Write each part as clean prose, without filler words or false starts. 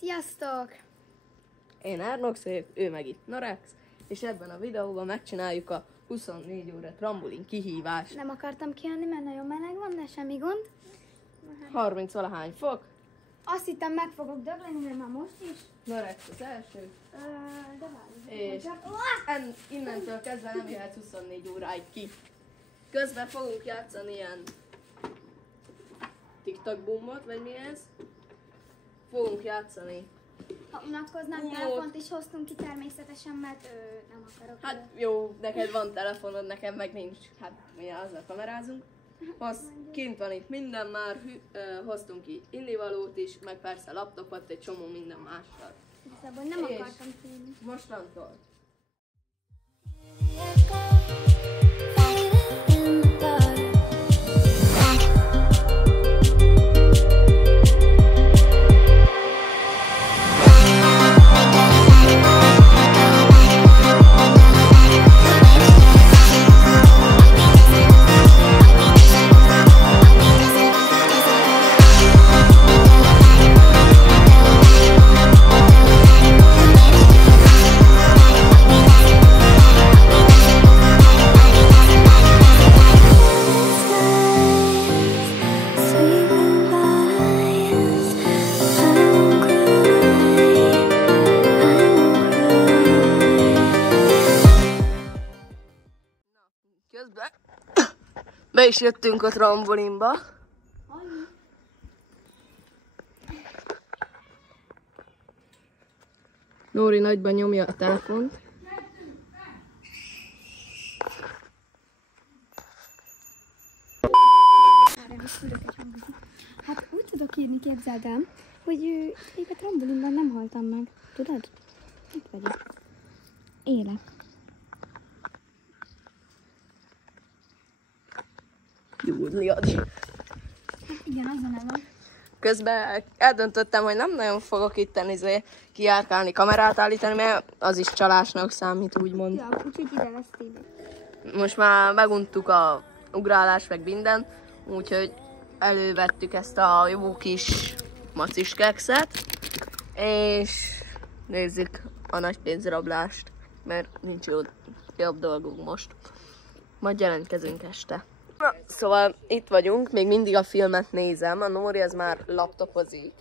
Sziasztok! Én Árnok Szép, ő meg itt Norex, és ebben a videóban megcsináljuk a 24 óra trambolin kihívást. Nem akartam kijönni, mert nagyon meleg van, de semmi gond. 30 valahány fok. Azt hittem meg fogok dögleni, mert már most is. Norex az első. De várj. És innentől kezdve nem jöhetsz 24 óráig ki. Közben fogunk játszani ilyen TikTok boomot, vagy mi ez? Fogunk játszani. Ha unatkoznánk, telefont is hoztunk ki természetesen, mert nem akarok. Hát jó, neked van telefonod, nekem meg nincs. Hát mi azzal kamerázunk. Kint van itt minden már, hoztunk ki illivalót is, meg persze laptopot, egy csomó minden mással. Igazából nem akartam félni. Mostantól. Közben be is jöttünk a trambolinba. Nóri nagyban nyomja a telefont. Hát úgy tudok írni, képzeld el, hogy még a trambolinban nem haltam meg. Tudod? Itt vagyok. Élek. Júliad. Igen, az a neve. Közben eldöntöttem, hogy nem nagyon fogok itten kijárkálni, kamerát állítani, mert az is csalásnak számít, úgymond. Ja, úgyhogy ide lesz tényleg. Most már meguntuk a ugrálás, meg minden, úgyhogy elővettük ezt a jó kis macis kekszet, és nézzük a nagy pénzrablást, mert nincs jobb dolgunk most. Majd jelentkezünk este. Na, szóval itt vagyunk, még mindig a filmet nézem, a Nóri az már laptopozik.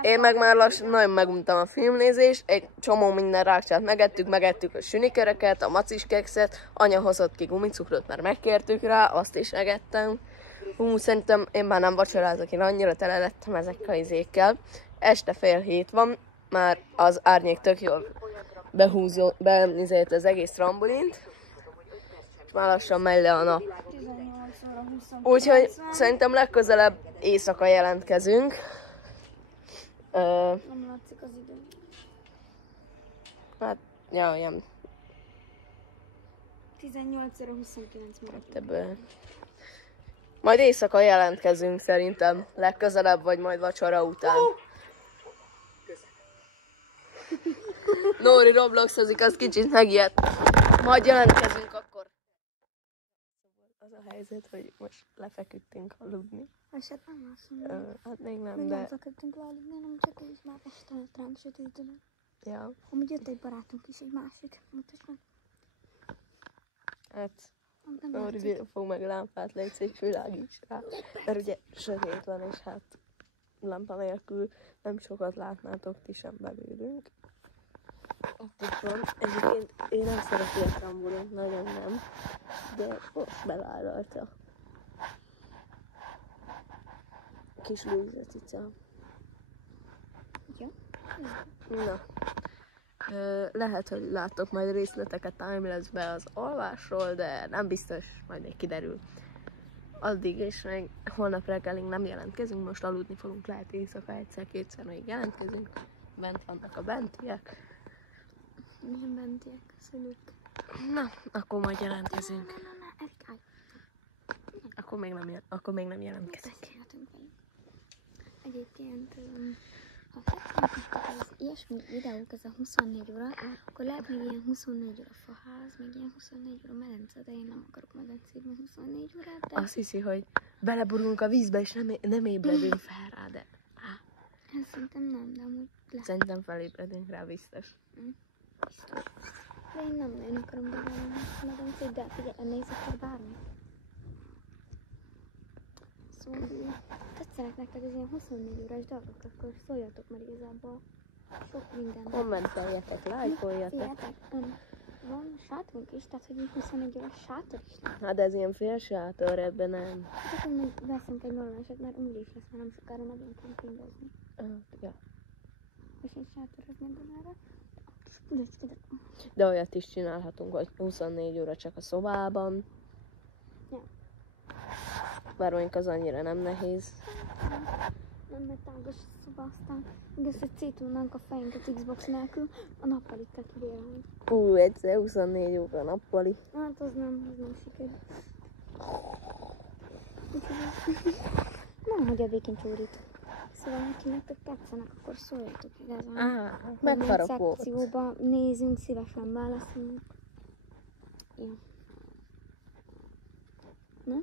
Én meg már lassan nagyon meguntam a filmnézést, egy csomó minden rákcsát megettük a sünikereket, a macis kekszet, anya hozott ki gumicukrot, mert megkértük rá, azt is megettem. Szerintem én már nem vacsorázok, én annyira tele lettem ezekkel az izékkel. Este 6:30 van, már az árnyék tök jól benézett az egész trambolint. És már lassan megy le a nap. Úgyhogy szerintem legközelebb éjszaka jelentkezünk. Nem látszik az idő. Hát, ja, olyan. 18:29 maradt. Ebből. Majd éjszaka jelentkezünk szerintem. Legközelebb, vagy majd vacsora után. Nóri Robloxozik, az kicsit megijedt. Majd jelentkezünk akkor. Az a helyzet, hogy most lefeküdtünk aludni. Eset nem alszom. Hát még nem, Még de... nem feküdtünk le aludni, nem csak és már este ránk sötétedett. Ja, Amúgy jött egy barátunk is, egy másik. Mutasd meg. hát... Nem Nóri fog meg lámpát, légy szép, világíts rá. Mert ugye sötét van, és hát lámpa nélkül nem sokat látnátok ti sem belőlünk. Ott is van. Egyébként én nem szeretem a trambolint, nagyon nem. De ott belállalta. Kis Luisa cica. Ja. Na. Lehet, hogy láttok majd részleteket timelapse-be az alvásról, de nem biztos, majd még kiderül. Addig és meg holnap reggelig nem jelentkezünk, most aludni fogunk, lehet éjszaka egyszer-kétszer még jelentkezünk. Bent vannak a bentiek. Milyen bentiek? Szülők. Na, akkor majd jelentkezünk. Erika. Akkor még nem jelentkezünk. Beszélhetünk velük. Egyébként, ha feltétlenül az ilyesmi videók, ez a 24 óra, akkor lehet még ilyen 24 óra faház, meg ilyen 24 óra medence, de én nem akarok medencében 24 órát, de... Azt hiszi, hogy beleburulunk a vízbe, és nem ébredünk fel rá, de... Hát szerintem nem, de amúgy lehet. Szerintem felébredünk rá biztos. Biztos. De én nem nagyon akarom bevállalni a medencét, de figyelj, nézzek bármi. Szóval, tetszenek nektek az ilyen 24 órás dolgok, akkor szóljatok, mert igazából sok minden. Kommenteljetek, lájkoljatok. Figyeljetek, van sátorunk is, tehát hogy 21 órás sátor is lesz. Hát ez ilyen fél sátor, ebben nem. Hát akkor még veszünk egy normáliset, mert úgyis lesz, mert nem sokára megyünk kempingezni. Ja. És egy sátorozni mindenre. De olyat is csinálhatunk, hogy 24 óra csak a szobában. Ja. Bár mondjuk az annyira nem nehéz. Nem, mert tágos a szoba, aztán igaz, hogy szétulnánk a fejünket Xbox nélkül, a nappalit kell kibérelni. Egyszer 24 óra nappali. Hát az nem sikerül. Nem, hogy a végén csúrít. Szóval, ha nektek tetszenek, akkor szóljatok igazán. Megharapott. Szekcióban nézünk, szívesen válaszolunk. Ja. Na?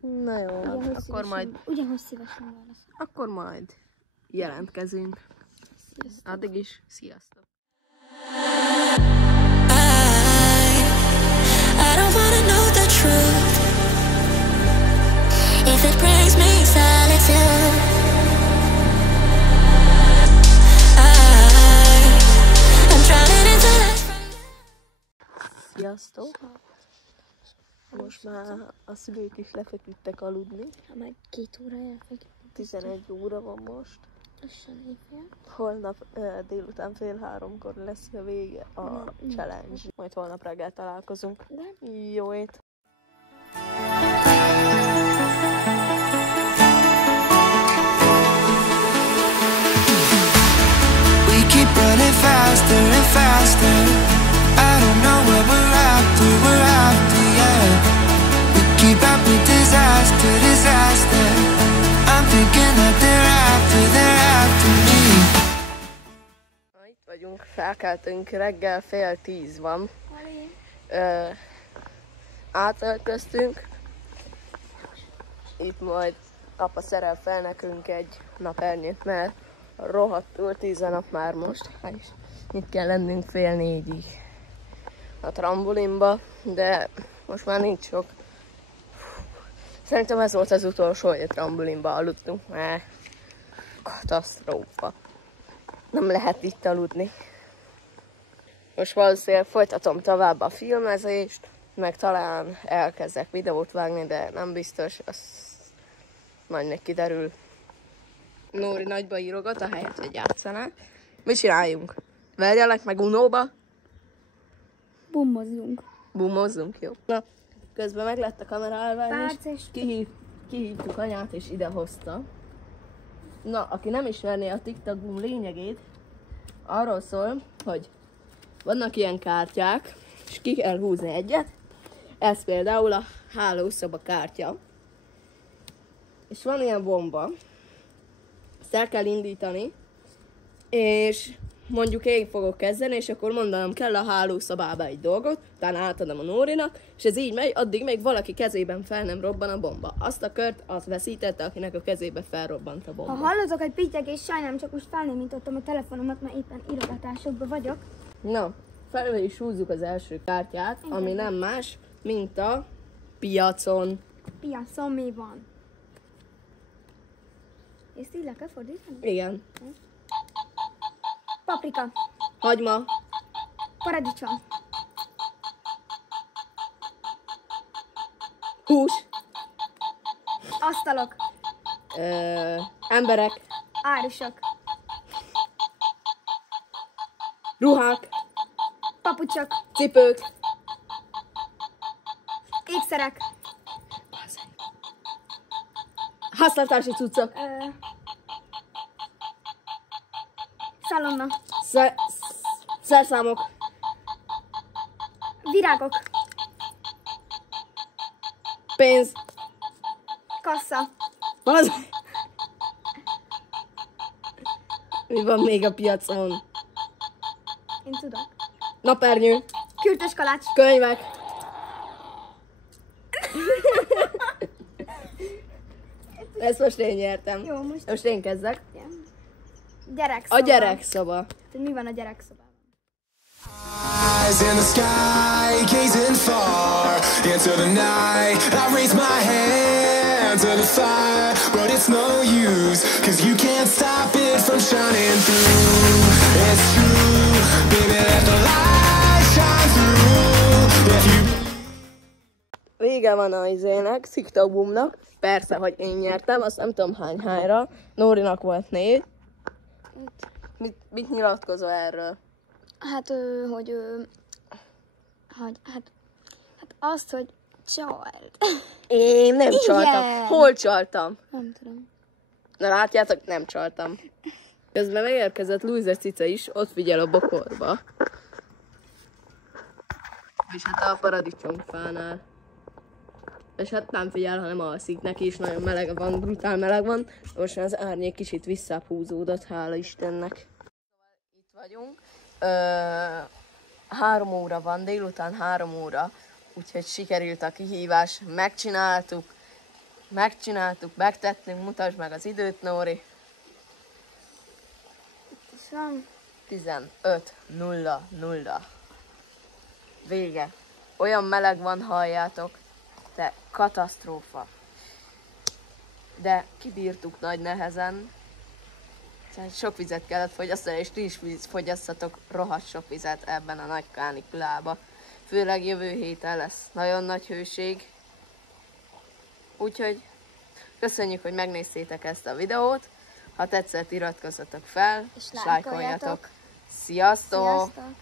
Na jó, akkor majd... Ugyanhogy szívesen válaszolunk. Akkor majd jelentkezünk. Sziasztok. Addig is, sziasztok! I don't wanna know the truth if it brings me solitude. I'm drowning into life. Sziasztok! Most már a szülők is lefeküdtek aludni. Ha már 2 óra elfeküdt. 11 óra van most. Lassan éjfél. Holnap délután 2:30-kor lesz a vége a challenge. Majd holnap reggel találkozunk. De? Jó ét! We keep running faster and faster. I don't know what we're after, yeah. We keep up with disaster. I'm thinking that they're after me. Itt vagyunk, felkeltünk, reggel 9:30 van. Átöltöztünk. Itt majd apa szerel fel nekünk egy napernyőt, mert rohadtul 10 nap már most. És itt kell lennünk 3:30-ig a trambulinba, de most már nincs sok. Szerintem ez volt az utolsó, hogy a trambulinba aludtunk, mert katasztrófa. Nem lehet itt aludni. Most valószínűleg folytatom tovább a filmezést, meg talán elkezdek videót vágni, de nem biztos, az majd még kiderül. Nóri nagyba írogat, ahelyett, hogy játszanak. Mit csináljunk? Verjelek meg Unóba? Bummozzunk. Bumozzunk, jó? Na, közben meg lett a kamera állvány, és Párc kihívtuk anyát, és idehozta. Na, aki nem ismerné a TikTok Boom lényegét, arról szól, hogy vannak ilyen kártyák, és ki kell húzni egyet. Ez például a hálószoba kártya. És van ilyen bomba, ezt el kell indítani, és mondjuk én fogok kezdeni, és akkor mondanom kell a hálószobába egy dolgot, utána átadom a Nórinak, és ez így megy, addig még valaki kezében fel nem robban a bomba. Azt a kört az veszítette, akinek a kezébe felrobbant a bomba. Ha hallotok egy pittyegést, sajnálom, csak most felnémítottam a telefonomat, mert éppen írogatásokban vagyok. Na, fel is húzzuk az első kártyát, ami nem más, mint a piacon. Piacon mi van? Ezt így le kell fordítani? Igen. Paprika, Hagyma, paradicsom, hús, asztalok, emberek, árusok, ruhák, papucsok, cipők, ékszerek, háztartási cuccok, szalonna, szerszámok, virágok, pénz, kassa, az. Mi van még a piacon? én tudok, Napernyő, kürtös kalács, könyvek. Ezt most én nyertem. Jó, most- Most én kezdek. Igen. Gyerekszoba. A gyerekszoba. Mi van a gyerekszobában? Eyes in the sky, gazing far into the night. I raise my hand to the fire, but it's no use, 'cause you can't stop it from shining through. It's true, baby, let the light shine through. If you Vége van a izének, Sziktabumnak. Persze, hogy én nyertem, azt nem tudom hányra. Nórinak volt 4. Mit nyilatkozol erről? Hát, hát azt, hogy csalt. Én nem csaltam. Igen. Hol csaltam? Nem tudom. Na látjátok, nem csaltam. Közben megérkezett Luisa cica is, ott figyel a bokorba. És hát a paradicsomfánál. És hát nem figyel, hanem alszik. Neki is nagyon meleg van, brutál meleg van. Most már az árnyék kicsit visszahúzódott, hála Istennek. Itt vagyunk. 3 óra van, délután 3 óra. Úgyhogy sikerült a kihívás. Megcsináltuk, megtettünk. Mutasd meg az időt, Nóri. Itt is van. 15:00. Vége. Olyan meleg van, halljátok. De katasztrófa. De kibírtuk nagy nehezen. Tehát sok vizet kellett fogyasztani, és ti is fogyasszatok rohadt sok vizet ebben a nagy kánikulában. Főleg jövő héten lesz nagyon nagy hőség. Úgyhogy köszönjük, hogy megnéztétek ezt a videót. Ha tetszett, iratkozzatok fel, És lájkoljatok. lájkoljatok. Sziasztok! Sziasztok!